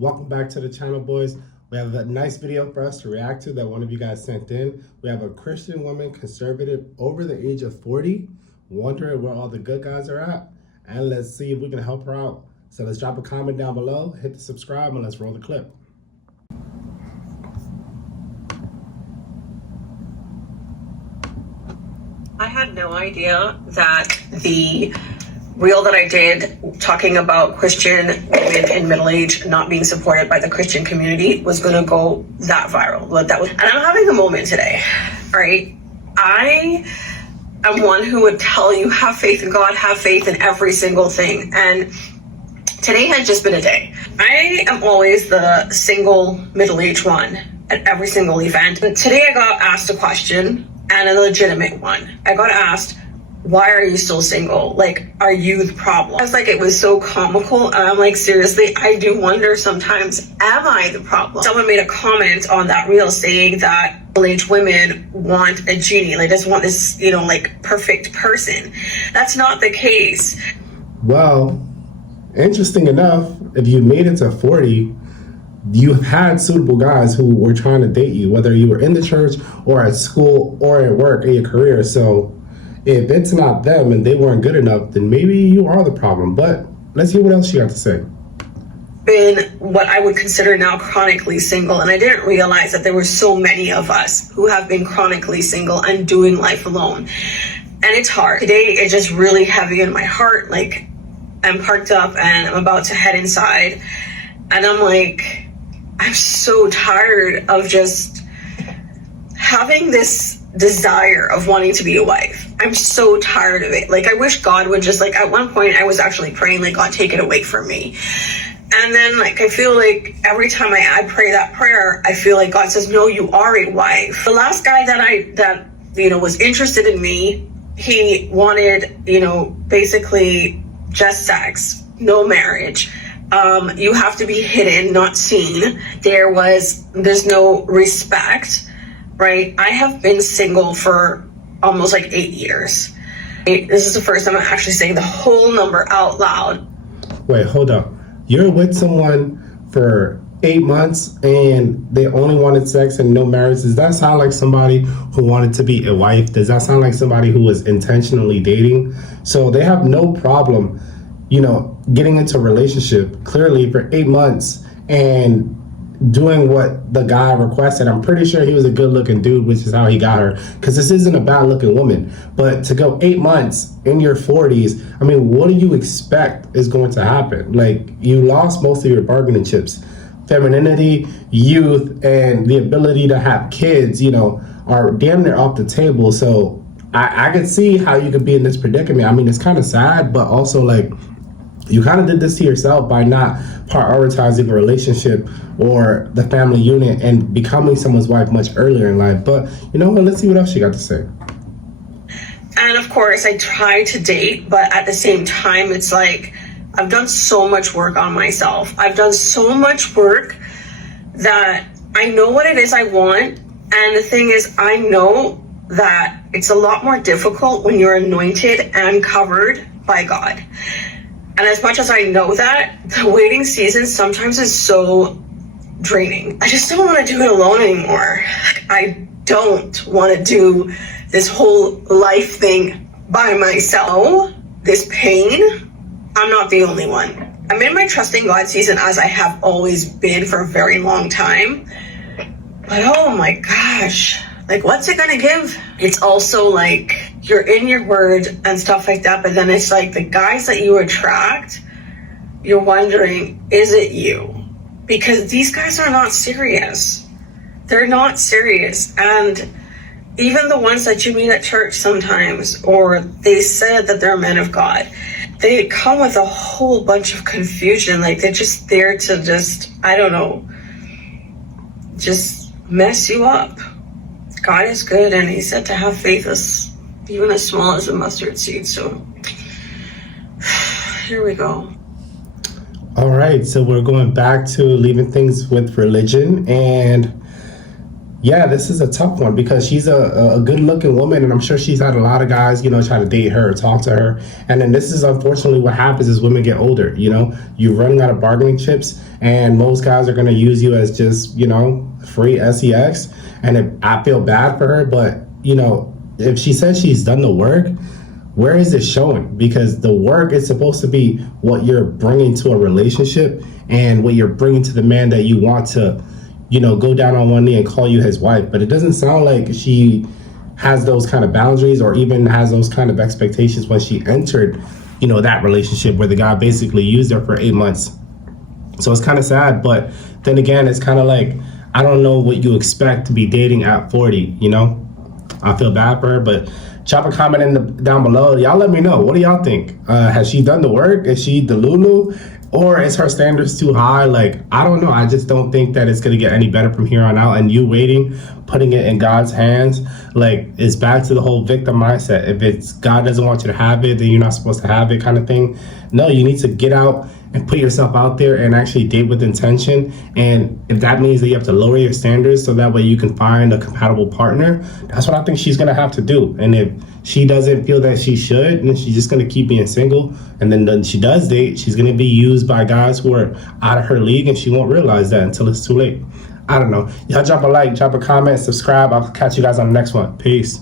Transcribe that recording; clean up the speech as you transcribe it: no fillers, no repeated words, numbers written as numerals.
Welcome back to the channel, boys. We have a nice video for us to react to that one of you guys sent in. We have a Christian woman, conservative, over the age of 40, wondering where all the good guys are at. And let's see if we can help her out. So let's drop a comment down below, hit the subscribe, and let's roll the clip. I had no idea that the reel that I did talking about Christian women in middle age not being supported by the Christian community was going to go that viral. And I'm having a moment today, right? I am one who would tell you, have faith in God, have faith in every single thing. And today has just been a day. I am always the single middle-aged one at every single event. And today I got asked a question, and a legitimate one. I got asked, why are you still single? Like, are you the problem? I was like, it was so comical. And I'm like, seriously, I do wonder sometimes, am I the problem? Someone made a comment on that reel saying that middle-aged women want a genie, like just want this, like perfect person. That's not the case. Well, interesting enough, if you made it to 40, you've had suitable guys who were trying to date you, whether you were in the church or at school or at work in your career. So if it's not them and they weren't good enough, then maybe you are the problem. But let's hear what else she got to say. Been what I would consider now chronically single, and I didn't realize that there were so many of us who have been chronically single and doing life alone. And it's hard. Today it's just really heavy in my heart. Like, I'm parked up and I'm about to head inside, and I'm like, I'm so tired of just having this desire of wanting to be a wife. I'm so tired of it. Like, I wish God would just, like, at one point I was actually praying, like, God, take it away from me. And then, like, I feel like every time I pray that prayer, I feel like God says, no, you are a wife. The last guy that was interested in me, he wanted, basically just sex, no marriage. You have to be hidden, not seen. There's no respect, right? I have been single for almost like 8 years. This is the first time I'm actually saying the whole number out loud. Wait, hold up. You're with someone for 8 months and they only wanted sex and no marriage. Does that sound like somebody who wanted to be a wife? Does that sound like somebody who was intentionally dating? So they have no problem, getting into a relationship clearly for 8 months and doing what the guy requested. I'm pretty sure he was a good looking dude, which is how he got her, because this isn't a bad looking woman. But to go 8 months in your 40s, I mean, what do you expect is going to happen? Like, you lost most of your bargaining chips. Femininity, youth, and the ability to have kids, are damn near off the table. So I could see how you could be in this predicament. I mean, it's kind of sad, but also, like, you kind of did this to yourself by not prioritizing a relationship or the family unit and becoming someone's wife much earlier in life. But you know what? Let's see what else she got to say. And of course, I try to date, but at the same time, it's like, I've done so much work on myself. I've done so much work that I know what it is I want. And the thing is, I know that it's a lot more difficult when you're anointed and covered by God. And as much as I know that, the waiting season sometimes is so draining. I just don't want to do it alone anymore. I don't want to do this whole life thing by myself. This pain, I'm not the only one. I'm in my trusting God season, as I have always been for a very long time. But oh my gosh, like, what's it gonna give? It's also like, you're in your word and stuff like that, but then it's like the guys that you attract, you're wondering, is it you? Because these guys are not serious. They're not serious. And even the ones that you meet at church sometimes, or they said that they're men of God, they come with a whole bunch of confusion. Like, they're just there to just, I don't know, just mess you up. God is good, and he said to have faith even as small as a mustard seed. So here we go. All right, so we're going back to leaving things with religion, and Yeah, this is a tough one because she's a good looking woman, and I'm sure she's had a lot of guys, try to date her, talk to her. And then this is unfortunately what happens as women get older. You're running out of bargaining chips, and most guys are going to use you as just, free sex. And I feel bad for her, but, if she says she's done the work, where is it showing? Because the work is supposed to be what you're bringing to a relationship and what you're bringing to the man that you want to go down on one knee and call you his wife. But it doesn't sound like she has those kind of boundaries or even has those kind of expectations when she entered, that relationship where the guy basically used her for 8 months. So it's kind of sad. But then again, it's kind of like, I don't know what you expect to be dating at 40, I feel bad for her, but drop a comment down below. Y'all let me know. What do y'all think? Has she done the work? Is she the Lulu? Or is her standards too high? Like, I don't know. I just don't think that it's going to get any better from here on out. And you waiting, putting it in God's hands, like, it's back to the whole victim mindset. If it's God doesn't want you to have it, then you're not supposed to have it kind of thing. No, you need to get out and put yourself out there and actually date with intention. And if that means that you have to lower your standards so that way you can find a compatible partner, that's what I think she's going to have to do. And if she doesn't feel that she should, then she's just going to keep being single. And then when she does date, she's going to be used by guys who are out of her league, and she won't realize that until it's too late. I don't know. Y'all drop a like, drop a comment, subscribe. I'll catch you guys on the next one. Peace.